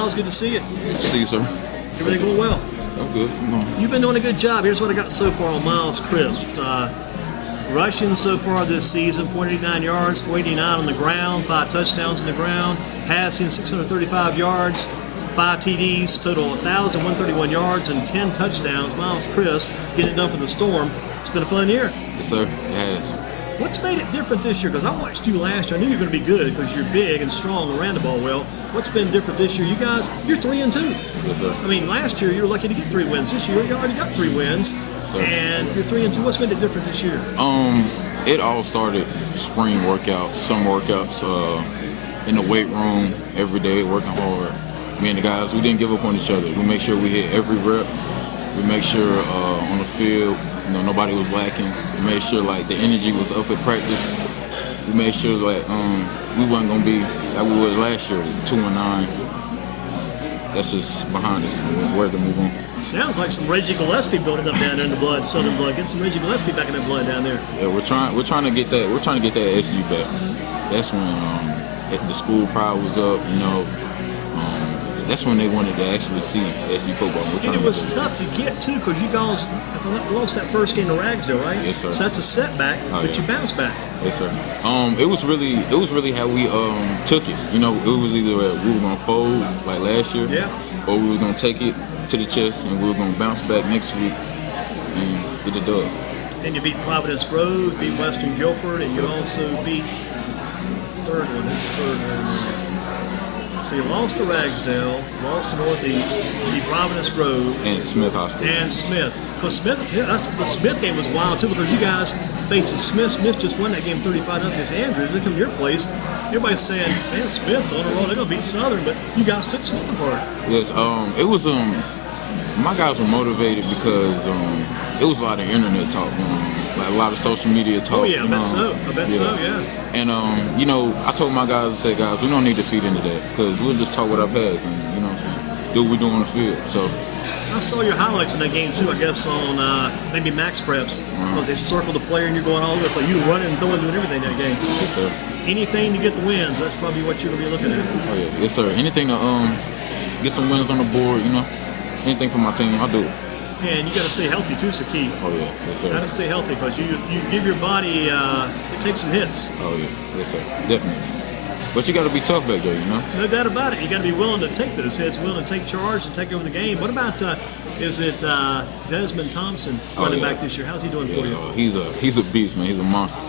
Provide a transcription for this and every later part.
Myles, good to see you. See you, sir. Everything going well? I'm good. You've been doing a good job. Here's what I got so far on Myles Crisp. Rushing so far this season, 489 yards, 489 on the ground, 5 touchdowns on the ground. Passing, 635 yards, 5 TDs, total 1,131 yards and 10 touchdowns. Myles Crisp getting it done for the Storm. It's been a fun year. Yes, sir. It has. What's made it different this year? Because I watched you last year. I knew you were going to be good because you're big and strong and ran the ball well. What's been different this year? You guys, you're 3-2. Yes, sir. I mean, last year you were lucky to get 3 wins. This year you already got 3 wins. Yes, sir. And you're 3-2. What's made it different this year? It all started spring workouts, summer workouts, in the weight room every day, working hard. Me and the guys, we didn't give up on each other. We made sure we hit every rep. We made sure on the field, nobody was lacking. We made sure like the energy was up at practice. We made sure like we wasn't gonna be like we was last year, 2-9. That's just behind us. We're ready to move on. Sounds like some Reggie Gillespie building up down there in the blood, Southern blood. Get some Reggie Gillespie back in that blood down there. Yeah, we're trying to get that. We're trying to get that SU back. That's when the school pride was up. That's when they wanted to actually see SU football. And it was tough to get too because you guys lost that first game to Ragsdale, right? Yes, sir. So that's a setback, but you bounced back. Yes, sir. It was really how we took it. It was either we were gonna fold like last year, or we were gonna take it to the chest and we were gonna bounce back next week and get the dub. And you beat Providence Grove, beat Western Guilford, and you also beat third one. So you lost to Ragsdale, lost to Northeast, you beat Providence Grove, and Smith Hospital. And Smith. Because Smith, the Smith game was wild too because you guys faced Smith. Smith just won that game 35-0 against Andrews. They come to your place. Everybody's saying, man, Smith's on the road. They're going to beat Southern, but you guys took Smith apart. Yes, it was, my guys were motivated because it was a lot of internet talk, like a lot of social media talk. Oh, yeah, I bet so. And, I told my guys, I said, guys, we don't need to feed into that because we'll just talk with our pads and, do what we do on the field. So I saw your highlights in that game too, I guess, on maybe Max Preps, because they circled the player and you're going all over the place. You were running and throwing and doing everything that game. Yes, sir. Anything to get the wins, that's probably what you're going to be looking at. Oh, yeah. Yes, sir. Anything to get some wins on the board, anything for my team, I'll do it. And you got to stay healthy too, is the key. Oh, yeah. Yes, sir. Got to stay healthy because you give your body, it takes some hits. Oh, yeah. Yes, sir. Definitely. But you got to be tough back there, No doubt about it. You got to be willing to take those hits, willing to take charge and take over the game. What about is it Desmond Thompson running back this year? How's he doing for you? He's a beast, man. He's a monster.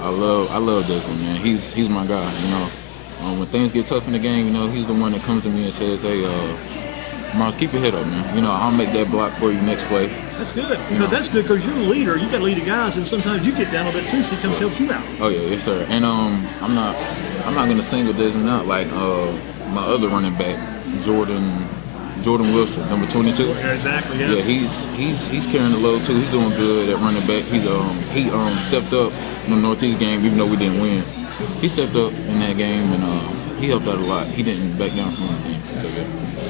I love Desmond, man. He's my guy. When things get tough in the game, he's the one that comes to me and says, "Hey, Myles, keep your head up, man. I'll make that block for you next play." That's good because that's good because you're the leader. You got to lead the guys, and sometimes you get down a bit too, so he comes helps you out. Oh yeah, yes sir. And I'm not gonna single Desmond out like my other running back, Jordan Wilson, number 22. Yeah, exactly. Yeah. Yeah, he's carrying the load too. He's doing good at running back. He stepped up in the Northeast game, even though we didn't win. He stepped up in that game and he helped out a lot. He didn't back down from anything.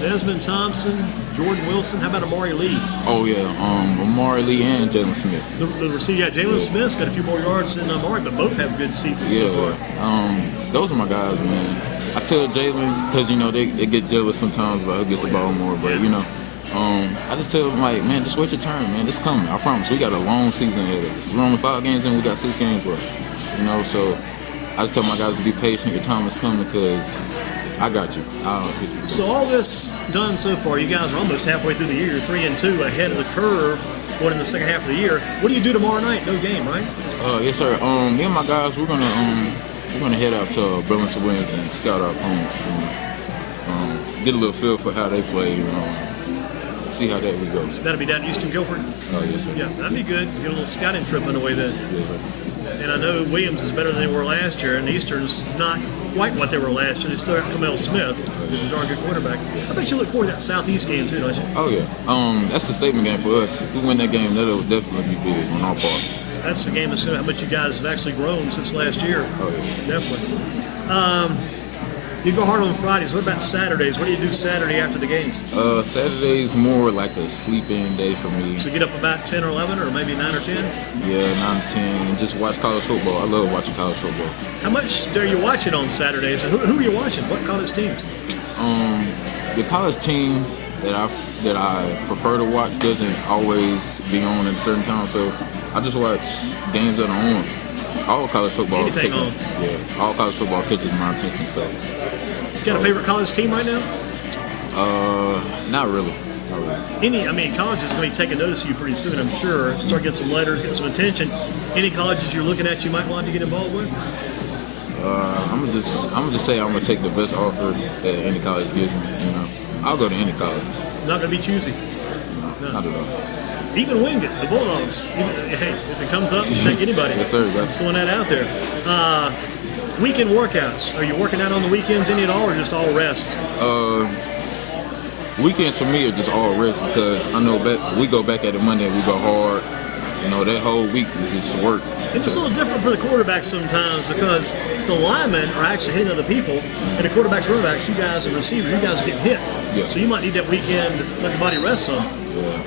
Desmond Thompson, Jordan Wilson. How about Amari Lee? Oh yeah, Amari Lee and Jalen Smith. The receiver, Jalen Smith's got a few more yards than Amari, but both have good seasons so far. Those are my guys, man. I tell Jalen because they get jealous sometimes about who gets the ball more, but I just tell them like, man, just wait your turn, man. It's coming. I promise. We got a long season ahead of us. We're only 5 games in. We got 6 games left. So I just tell my guys to be patient. Your time is coming because I got you. I'll hit you. So all this done so far, you guys are almost halfway through the year. You're 3-2, ahead of the curve going in the second half of the year. What do you do tomorrow night? No game, right? Yes, sir. Me and my guys, we're gonna head out to Burlington Winds and scout our opponents and get a little feel for how they play. See how that week goes. That'll be down at Eastern Guilford? Oh, yes, sir. Yeah, that'd be good. Get a little scouting trip underway then. Yes, sir. And I know Williams is better than they were last year, and Eastern's not quite what they were last year. They still have Kamel Smith, who's a darn good quarterback. I bet you look forward to that Southeast game too, don't you? Oh, yeah. That's a statement game for us. If we win that game, that'll definitely be big on our part. That's the game that's going to how much you guys have actually grown since last year. Oh, yeah. Definitely. You go hard on Fridays. What about Saturdays? What do you do Saturday after the games? Saturday's more like a sleep-in day for me. So you get up about 10 or 11 or maybe 9 or 10? Yeah, 9 or 10, and just watch college football. I love watching college football. How much are you watching on Saturdays? And who are you watching? What college teams? the college team that I prefer to watch doesn't always be on at a certain time, so I just watch games that are on. All college football Anything on. Yeah, all college football catches my attention. So, You got a favorite college team right now? not really. College is going to be taking notice of you pretty soon, I'm sure. Start getting some letters, getting some attention. Any colleges you're looking at you might want to get involved with? I'm gonna just say I'm gonna take the best offer that any college gives me. You know, I'll go to any college. Not going to be choosy. No, not at all. Even Wingate, the Bulldogs. Hey, if it comes up, you take anybody. Yes, sir. Just throwing that out there. Weekend workouts. Are you working out on the weekends any at all, or just all rest? Weekends for me are just all rest because I know we go back at it Monday and we go hard. You know, that whole week is just work. It's just a little different for the quarterback sometimes because the linemen are actually hitting other people, and the quarterbacks, running backs, you guys are receivers, you guys are getting hit. Yeah. So you might need that weekend to let the body rest some. Yeah,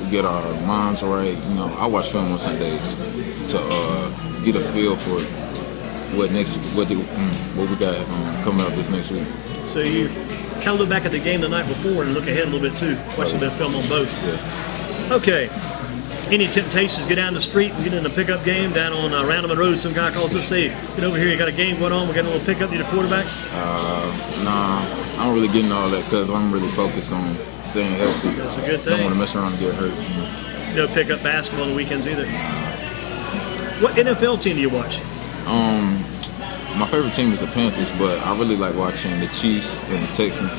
we get our minds right. You know, I watch film on Sundays to get a feel for what we got coming up this next week. So you kind of look back at the game the night before and look ahead a little bit too. Watch a bit of film on both. Yeah. Okay. Any temptations to get down the street and get in a pickup game down on Randleman Road? Some guy calls up, say, get over here, you got a game going on, we got a little pickup, need a quarterback? Nah, I don't really get into all that because I'm really focused on staying healthy. That's a good Don't thing. want to mess around and get hurt. No pickup basketball on the weekends either. What NFL team do you watch? My favorite team is the Panthers, but I really like watching the Chiefs and the Texans.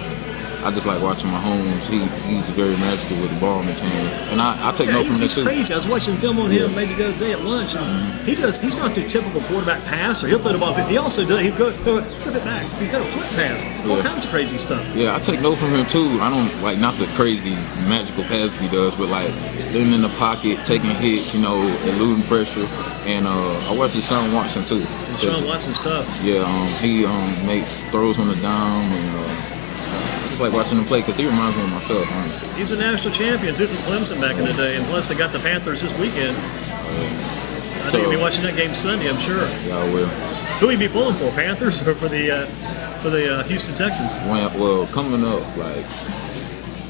I just like watching Mahomes. He's very magical with the ball in his hands, and I take note from he's this too. crazy. I was watching film on him maybe the other day at lunch, and he's not the typical quarterback passer. He'll throw the ball. He also does. He'll go flip it back. He's got a flip pass. All kinds of crazy stuff. Yeah, I take note from him too. I don't like not the crazy magical passes he does, but like standing in the pocket, taking hits, you know, eluding pressure. And I watch Deshaun Watson too. Deshaun Watson's tough. Yeah, he makes throws on the dime, and I just like watching him play because he reminds me of myself, honestly. He's a national champion too for Clemson back in the day, and plus they got the Panthers this weekend. I think you'll be watching that game Sunday, I'm sure. Yeah, I will. Who will you be pulling for, Panthers or for the Houston Texans? Well, coming up, like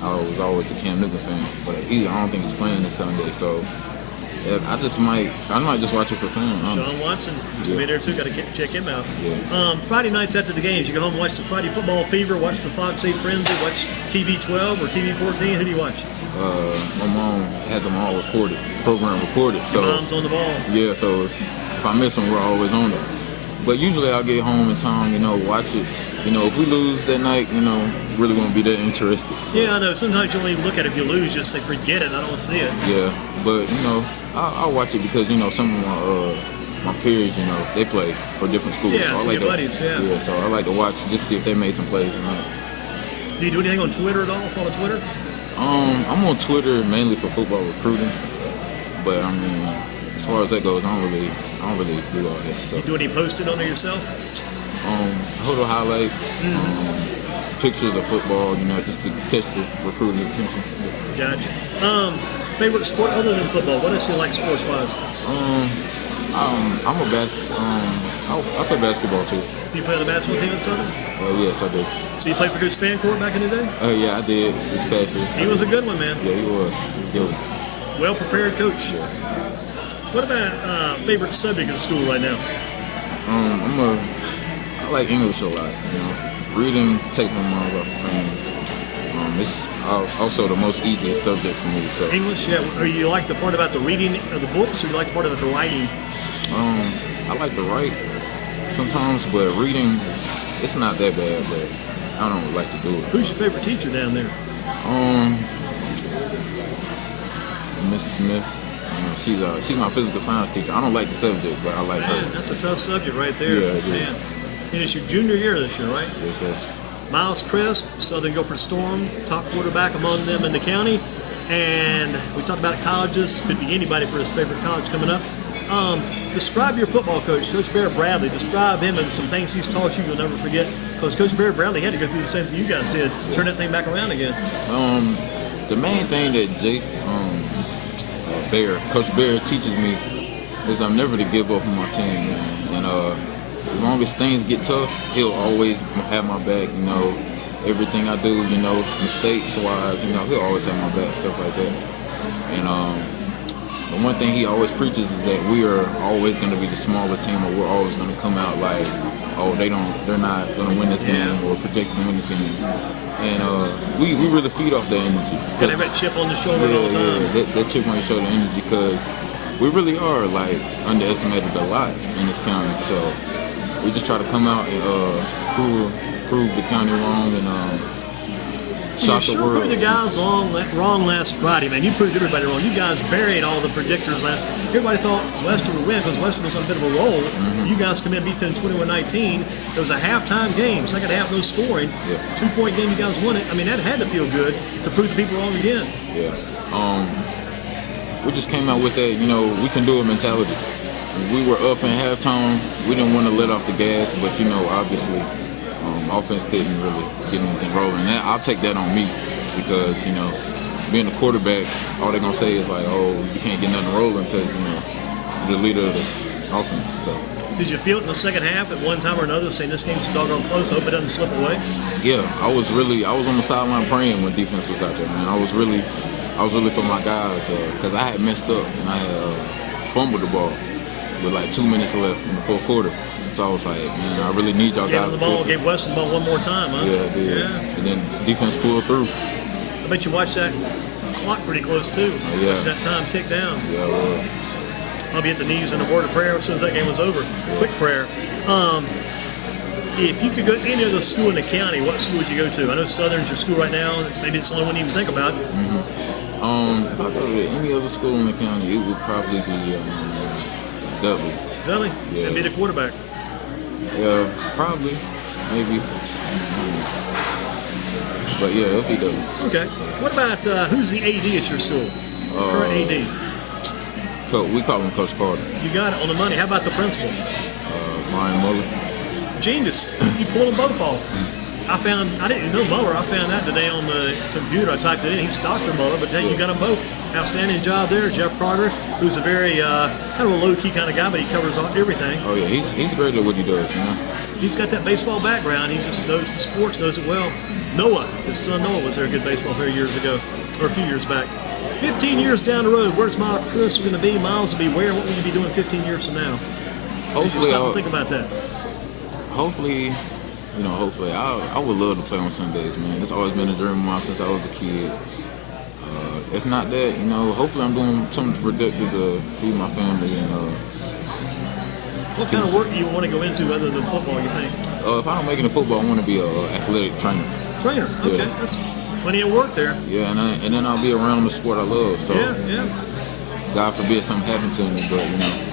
I was always a Cam Newton fan, but I don't think he's playing this Sunday, so. Yeah, I might just watch it for fun. Sean Watson, he's going to be there too. Got to check him out. Yeah. Friday nights after the games, you go home and watch the Friday Football Fever, watch the Fox 8 Frenzy, watch TV 12 or TV 14. Who do you watch? My mom has them all program recorded. So your mom's on the ball. Yeah, so if I miss them, we're always on it. But usually I'll get home in time, you know, watch it. You know, if we lose that night, you know, really won't be that interested. Yeah, I know. Sometimes you only look at it if you lose, just say, forget it, I don't see it. Yeah, but, you know, I'll watch it because, you know, some of my peers, you know, they play for different schools. Yeah, so some of your buddies, yeah. Yeah, so I like to watch just see if they made some plays or not. Do you do anything on Twitter at all? Follow Twitter? I'm on Twitter mainly for football recruiting, but I mean, as far as that goes, I don't really do all that stuff. You do any posting on there yourself? Huddle highlights, pictures of football, you know, just to catch the recruiter's attention. Yeah. Gotcha. Favorite sport other than football? What else do you like sports-wise? I play basketball too. You play on the basketball team in Southern? Yes, I do. So you played for Goose Fancourt back in the day? Yeah, I did this past year. He was a good one, man. Yeah, he was. He was good. Well-prepared coach. Yeah. What about favorite subject in school right now? I like English a lot. You know, reading takes my mind off things. It's also the most easiest subject for me. So English, yeah. Or you like the part about the reading of the books, or you like the part about the writing? I like to write sometimes, but reading it's not that bad. But I don't like to do it. Who's your favorite teacher down there? Miss Smith. You know, she's my physical science teacher. I don't like the subject, but I like her. That's a tough subject right there. Yeah, it is. Man. And it's your junior year this year, right? Yes, sir. Myles Crisp, Southern Guilford Storm, top quarterback among them in the county. And we talked about colleges. Could be anybody for his favorite college coming up. Describe your football coach, Coach Bear Bradley. Describe him and some things he's taught you you'll never forget. Because Coach Bear Bradley had to go through the same thing you guys did. Turn that thing back around again. The main thing that Coach Bear teaches me is I'm never to give up on my team, man. And as long as things get tough, he'll always have my back. You know, everything I do, you know, mistakes wise, you know, he'll always have my back, stuff like that. And the one thing he always preaches is that we are always going to be the smaller team, or we're always going to come out like, oh, they're not going to win this game, or projected to win this game. And we really feed off that energy. Got that chip on the shoulder at all times. That chip on your shoulder energy, because we really are like underestimated a lot in this county. So we just try to come out and prove the county wrong and shock the world. You proved the guys wrong last Friday, man. You proved everybody wrong. You guys buried all the predictors last. Everybody thought Western would win because Western was on a bit of a roll. Mm-hmm. You guys come in, beat them 21-19. It was a halftime game, second half, no scoring. Yeah. 2-point game, you guys won it. I mean, that had to feel good to prove the people wrong again. Yeah. We just came out with that, you know, we can do it mentality. We were up in halftime. We didn't want to let off the gas, but, you know, obviously, offense couldn't really get anything rolling. And I'll take that on me because, you know, being a quarterback, all they're going to say is like, oh, you can't get nothing rolling because, you know, you're the leader of the offense. So. Did you feel it in the second half at one time or another, saying this game's doggone close, hope it doesn't slip away? Yeah, I was on the sideline praying when defense was out there, man. I was really for my guys because I had messed up and I had fumbled the ball with like 2 minutes left in the fourth quarter. So I was like, man, I really need y'all guys. Gave the ball, gave Weston the ball one more time, huh? Yeah, I did. Yeah. And then defense pulled through. I bet you watched that clock pretty close too. Yeah. Watched that time tick down. Yeah, it was. I'll be at the knees in a word of prayer as soon as that game was over. Yeah. Quick prayer. If you could go to any other school in the county, what school would you go to? I know Southern's your school right now. Maybe it's the only one you even think about. Mm-hmm. If I go to any other school in the county, it would probably be Dudley. Dudley? Yeah. And be the quarterback. Yeah, probably, maybe. But yeah, it'll be Dudley. Okay. What about who's the AD at your school? Current AD. We call him Coach Carter. You got it on the money. How about the principal? Ryan Muller. Genius. You pulled them both off. I didn't know Muller. I found out today on the computer. I typed it in. He's Dr. Muller, but hey, you got them both. Outstanding job there. Jeff Carter, who's a very kind of a low-key kind of guy, but he covers everything. Oh, yeah. He's great at what he does, you know. He's got that baseball background. He just knows the sports, knows it well. Noah, his son Noah, was there a good baseball player years ago, or a few years back. 15 years down the road, where's Myles Chris going to be? Myles will be where? What will you be doing 15 years from now? Hopefully, stop and think about that. Hopefully, I would love to play on Sundays, man. It's always been a dream of mine since I was a kid. If not that, you know, hopefully I'm doing something productive to feed my family. And what kind of work do you want to go into other than football, you think? If I don't make it in football, I want to be an athletic trainer. Trainer, okay. Yeah. That's plenty of work there. Yeah, and then I'll be around the sport I love. So, yeah. God forbid something happened to me, but, you know.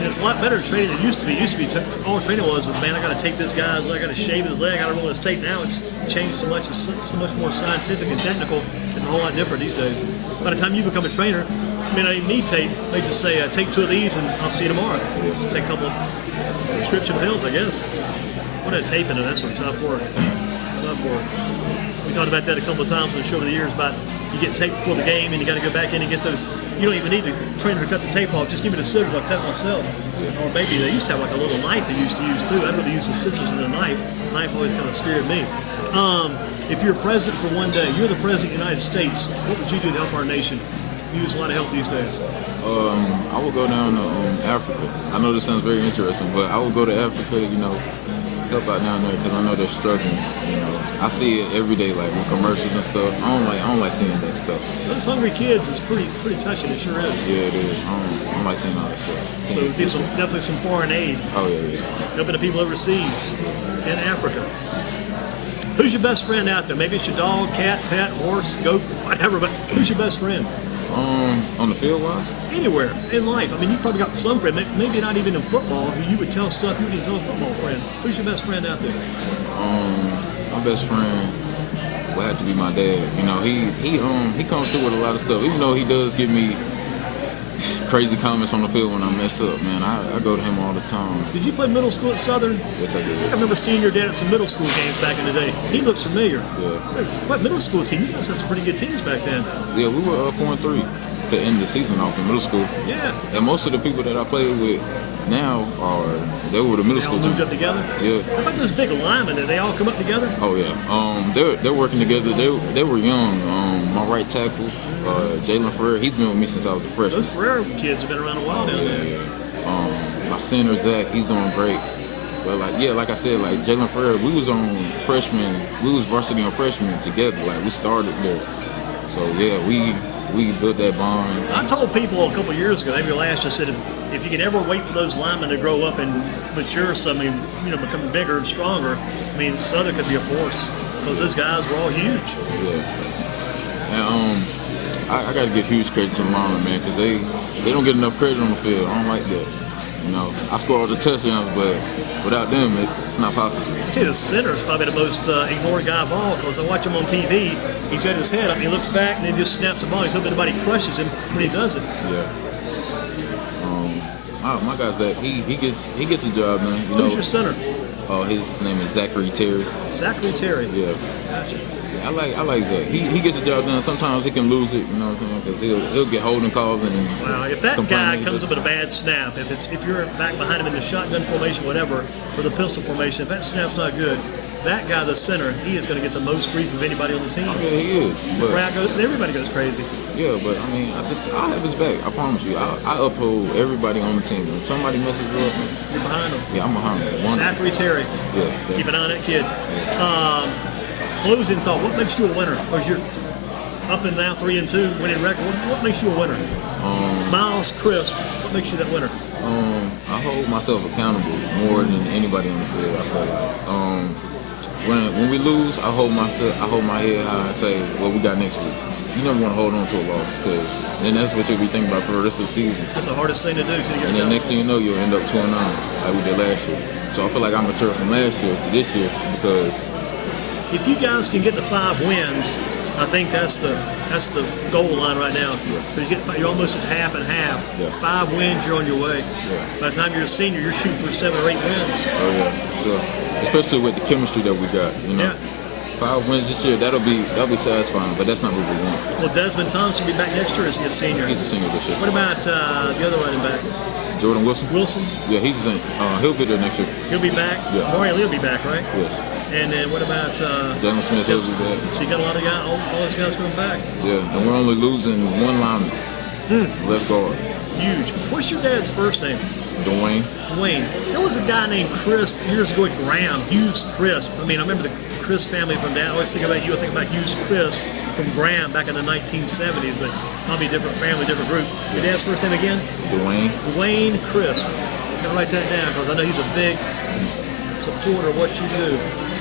It's a lot better training than it used to be. All training was man, I got to take this guy, I got to shave his leg, I got to roll his tape. Now it's changed so much. It's so much more scientific and technical. It's a whole lot different these days. By the time you become a trainer, I mean, I didn't need tape. They just say, take 2 of these and I'll see you tomorrow. Take a couple of prescription pills, I guess. What a tape in it. That's some tough work. We talked about that a couple of times on the show over the years about you get tape before the game and you got to go back in and get those. You don't even need the trainer to cut the tape off. Just give me the scissors. I'll cut it myself. Or maybe they used to have like a little knife they used to use too. I'd rather use the scissors than a knife. The knife always kind of scared me. If you're president for one day, you're the president of the United States, what would you do to help our nation? You use a lot of help these days. I would go down to Africa. I know this sounds very interesting, but I would go to Africa, you know, help out down there because I know they're struggling. You know, I see it every day, like with commercials and stuff. I don't like seeing that stuff. Those hungry kids is pretty touching. It sure is. Yeah, it is. I don't like seeing all that stuff. So it'd be definitely some foreign aid. Oh yeah. Helping the people overseas in Africa. Who's your best friend out there? Maybe it's your dog, cat, pet, horse, goat, whatever. But who's your best friend? On the field wise? Anywhere in life. I mean, you probably got some friend, maybe not even in football, who you would tell stuff you wouldn't tell a football friend. Who's your best friend out there? My best friend would have to be my dad. You know, he comes through with a lot of stuff. Even though he does give me crazy comments on the field when I mess up, man, I go to him all the time. Did you play middle school at Southern? Yes, I did. I remember seeing your dad at some middle school games back in the day. He looks familiar. Yeah. What middle school team? You guys had some pretty good teams back then. Yeah, we were 4-3. to end the season off in middle school. Yeah. And most of the people that I play with now they were the middle They all school moved team. up together? Yeah. How about those big linemen? Did they all come up together? Oh yeah. They're working together. They were young. My right tackle, Jalen Ferrer, he's been with me since I was a freshman. Those Ferrer kids have been around a while down there. Yeah. My center Zach, he's doing great. But like I said, like Jalen Ferrer, we was varsity on freshmen together. Like we started there. So yeah, we built that bond. I told people a couple of years ago, maybe last year, I said if you could ever wait for those linemen to grow up and mature something, become bigger and stronger, Southern could be a force because those guys were all huge. Yeah. And I got to give huge credit to the linemen, man, because they don't get enough credit on the field. I don't like that. I score all the touchdowns, but without them, it's not possible. I tell you, the center is probably the most ignored guy of all because I watch him on TV. He's got his head up, he looks back, and then just snaps the ball. He's hoping nobody crushes him when he does it. Yeah. My guy's that he gets the job done. Who's your center? Oh, his name is Zachary Terry. Zachary Terry. Yeah. Gotcha. I like Zach. He gets the job done. Sometimes he can lose it, because he'll get holding calls and. Wow, if that guy comes up with a bad snap, if you're back behind him in the shotgun formation, whatever, or the pistol formation, if that snap's not good, that guy, the center, he is going to get the most grief of anybody on the team. Yeah, he is. The crowd goes, everybody goes crazy. Yeah, but I have his back. I promise you. I uphold everybody on the team. If somebody messes up, You're behind him. yeah, I'm behind him. Zachary Terry. Yeah. Keep an eye on that kid. Closing thought. What makes you a winner? Because you're up and now 3-2, winning record. What makes you a winner? Myles, Crisp. What makes you that winner? I hold myself accountable more than anybody on the field. I feel like when we lose, I hold my head high and say, "Well, we got next week." You never want to hold on to a loss because then that's what you'll be thinking about for the rest of the season. That's the hardest thing to do. And then next thing you know, you'll end up 2-9 like we did last year. So I feel like I matured from last year to this year because if you guys can get to 5 wins, I think that's the goal line right now. Yeah. You're almost at half and half. Yeah. 5 wins, you're on your way. Yeah. By the time you're a senior, you're shooting for 7 or 8 wins. Oh yeah, for sure. Especially with the chemistry that we got, Yeah. 5 wins this year, that'll be satisfying, but that's not what we want. Will Desmond Thompson be back next year? Or is he a senior? He's a senior this year. What about the other running back? Jordan Wilson? Wilson? Yeah, he'll be there next year. He'll be back. Yeah. Mario Lee will be back, right? Yes. And then what about Jalen Smith will be back. So you got a lot of guys, all those guys coming back. Yeah, and we're only losing one lineman. Left guard. Huge. What's your dad's first name? Dwayne. Wayne. There was a guy named Crisp years ago at Graham, Hughes Crisp. I remember the Crisp family from down. I always think about you. I think about Hughes Crisp from Graham back in the 1970s, but probably a different family, different group. Your dad's first name again? Dwayne Crisp. I'm going to write that down because I know he's a big supporter of what you do.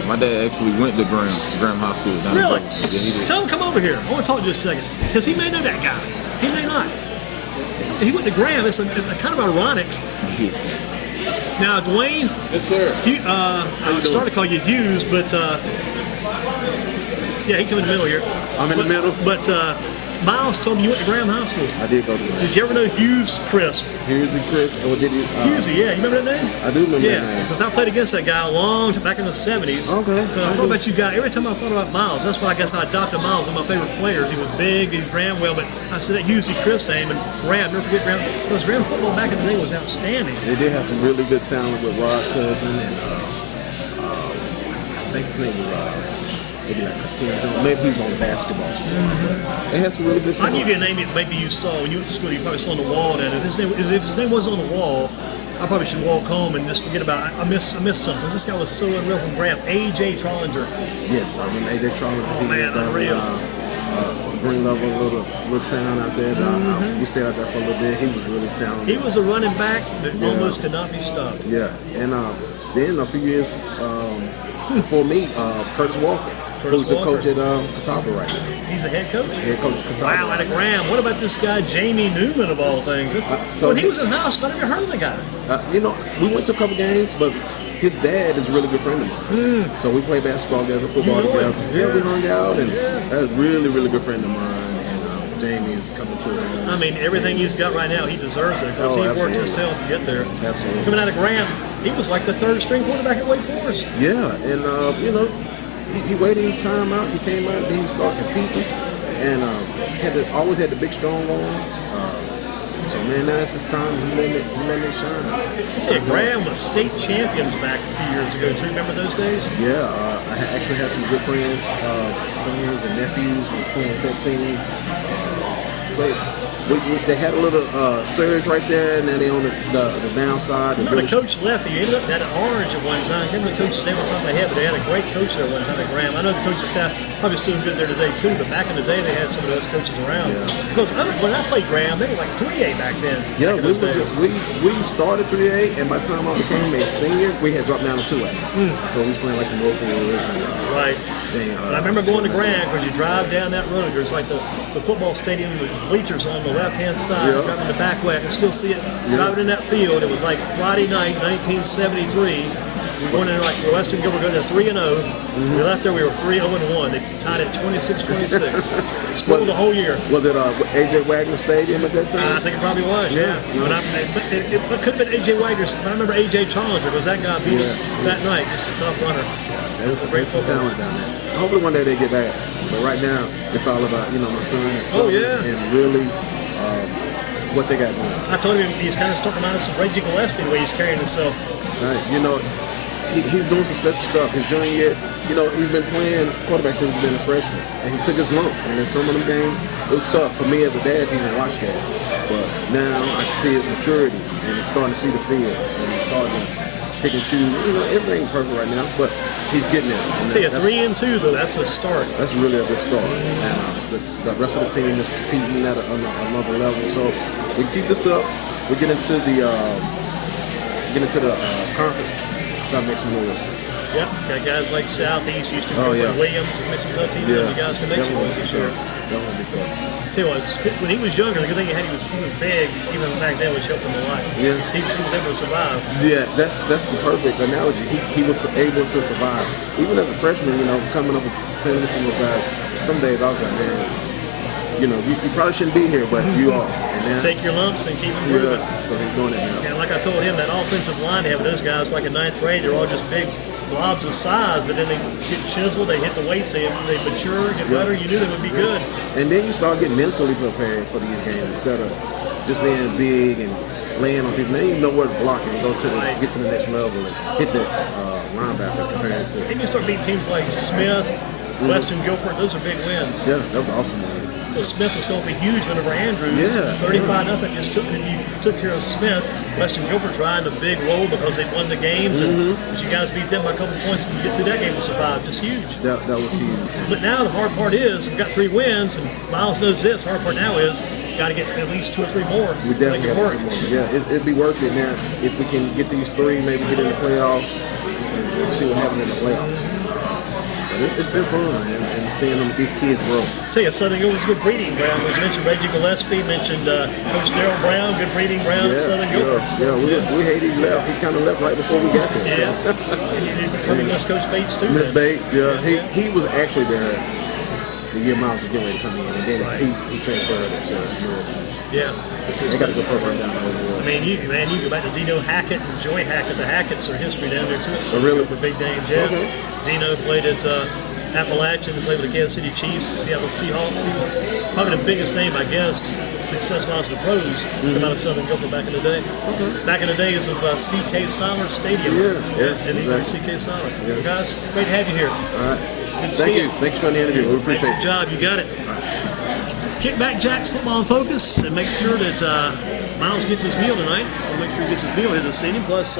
My dad actually went to Graham High School. Down Really? Yeah, he did. Tell him come over here. I want to talk to you a second because he may know that guy. He may not. He went to Graham. It's kind of ironic. Now, Dwayne. Yes, sir. I started to call you Hughes, but yeah, he come in the middle here. I'm in the middle. But Myles told me you went to Graham High School. I did go to Did you ever know Hughes Crisp? Here's Chris. And what did he? Hughesy, yeah. You remember that name? I do remember Yeah, that name. because I played against that guy back in the 70s. Okay. I thought about you guys. Every time I thought about Myles, that's why I guess I adopted Myles, one of my favorite players. He was big, he ran well, but I said that Hughesy Crisp name, and Graham, never forget Graham, because Graham football back in the day was outstanding. They did have some really good talent with Rod Cousin and I think his name was maybe like a Tim Jones. Maybe he was on the basketball squad. But they had some really good I'll talent. give you a name that maybe you saw when you went to school. You probably saw on the wall. That if his name wasn't on the wall, I probably should walk home and just forget about it. I missed something because this guy was so unreal from Graham. A.J. Trollinger. Yes, I remember AJ Trollinger. Oh, man, unreal. Green Level, little town out there. We stayed out there for a little bit. He was really talented. He was a running back that almost could not be stopped. Yeah, and then a few years before me, Curtis Walker, who's the coach at Catawba right now. He's a head coach? Head coach at Catawba. Wow, out of Graham. What about this guy, Jamie Newman, of all things? When he was in high school, I never heard of the guy. We went to a couple games, but his dad is a really good friend of mine. So we played basketball together, football You know together. him? Yeah, we hung out, and that's a really, really good friend of mine. And Jamie is coming to him. I mean, everything he's got right now, he deserves it because he worked his tail to get there. Absolutely. Coming out of Graham, he was like the third string quarterback at Wake Forest. Yeah, and he waited his time out. He came out, then he started competing, and always had the big strong arm. So man, now it's his time. He letting it shine. I tell you, Graham was state champions back a few years ago too. Remember those days? Yeah, I actually had some good friends, sons and nephews who were playing with that team. So they had a little surge right there, and then they on the downside. Remember the coach left. He ended up had an orange at one time. I can't remember the coach's name off the top of my head, but they had a great coach there one time at Graham. I know the coaching staff probably still good there today too, but back in the day they had some of those coaches around. Yeah. Because when I played Graham, they were like 3A back then. Yeah, back we started 3A, and by the time I became a senior, we had dropped down to 2A. So we was playing like the Northwoods and right. But I remember going to Graham because you drive down that road. There's like the football stadium, the bleachers on the left-hand side. Yep. Driving the back way, I can still see it. Driving in that field, it was like Friday night, 1973. We went in like Western Guilford go to 3-0. We left there, we were 3-0-1. They tied it 26-26. Spoiled the whole year. Was it A.J. Wagner Stadium at that time? I think it probably was, yeah. But it could have been A.J. Wagner. I remember A.J. Challenger because that guy beat us that night. Just a tough runner. There's some talent down there. Hopefully one day they get back. But right now, it's all about, my son and son and really what they got going. I told him he's kind of starting to remind us of Reggie Gillespie the way he's carrying himself. He's doing some special stuff. His junior year, he's been playing quarterback since he's been a freshman. And he took his lumps. And in some of them games, it was tough for me as a dad to even watch that. But now I can see his maturity. And he's starting to see the field. And he's starting to pick and choose. Everything perfect right now. But he's getting there. I'll tell you, 3-2, though, that's a start. That's really a good start. And the rest of the team is competing at another level. So we keep this up. We get into the conference. Try to make some noise. Yep, got guys like Southeast, used to Williams, and make some tough teams. You guys can make some noise this year. Tell you what, when he was younger, the good thing he had, he was big, even back then, which helped him a lot. Yeah. He was able to survive. Yeah, that's the perfect analogy. He was able to survive. Even as a freshman, coming up and playing against some of the guys, some days I was like, man, you probably shouldn't be here, but you are. And now, take your lumps and keep improving. Yeah, so he's doing it now. And like I told him, that offensive line they have with those guys, like in ninth grade, they're all just big blobs of size, but then they get chiseled, they hit the weights, they mature, get better. You knew they would be good. And then you start getting mentally prepared for these games instead of just being big and laying on people. Now you know where to block and get to the next level and hit the linebacker compared to. And you start beating teams like Smith, Western Guilford. Those are big wins. Yeah, that was awesome wins. So Smith was going to be huge whenever Andrews. 35-0. Just you took care of Smith. Western Guilford trying a big role because they won the games, and but you guys beat them by a couple points and you get through that game to survive. Just huge. That was huge. But now the hard part is we've got 3 wins, and Myles knows this. The hard part now is got to get at least 2 or 3 more. We definitely got 2 more. Yeah, it'd be worth it now if we can get these 3, maybe get in the playoffs and see what happens in the playoffs. But it's been fun, and seeing these kids grow. Tell you, Southern Guilford was a good breeding ground. Was mentioned Reggie Gillespie, mentioned Coach Darrell Brown, good breeding ground at Southern Guilford. Yeah, we hate he left. He kind of left right before we got there. Yeah, so. Miss Coach Bates too. Miss Bates, he was actually there the year Myles was getting ready to come in, and then he transferred to Northeast. Yeah. They got a good program down there. I mean, you go back to Dino Hackett and Joy Hackett. The Hacketts are history down there too. So really? For big names, yeah. Okay. Dino played at Appalachian, played with the Kansas City Chiefs, the Seahawks. He was probably the biggest name, I guess, success-wise to the pros come out of Southern Guilford back in the day. Okay. Back in the days of C.K. Siler Stadium. And exactly. C.K. Siler. Yeah. Well, guys, great to have you here. All right. Good to see you. Thanks for the interview. We appreciate it. Good job. You got it. Kickback Jack's Football in Focus, and make sure that Myles gets his meal tonight. We'll make sure he gets his meal here this evening. Plus,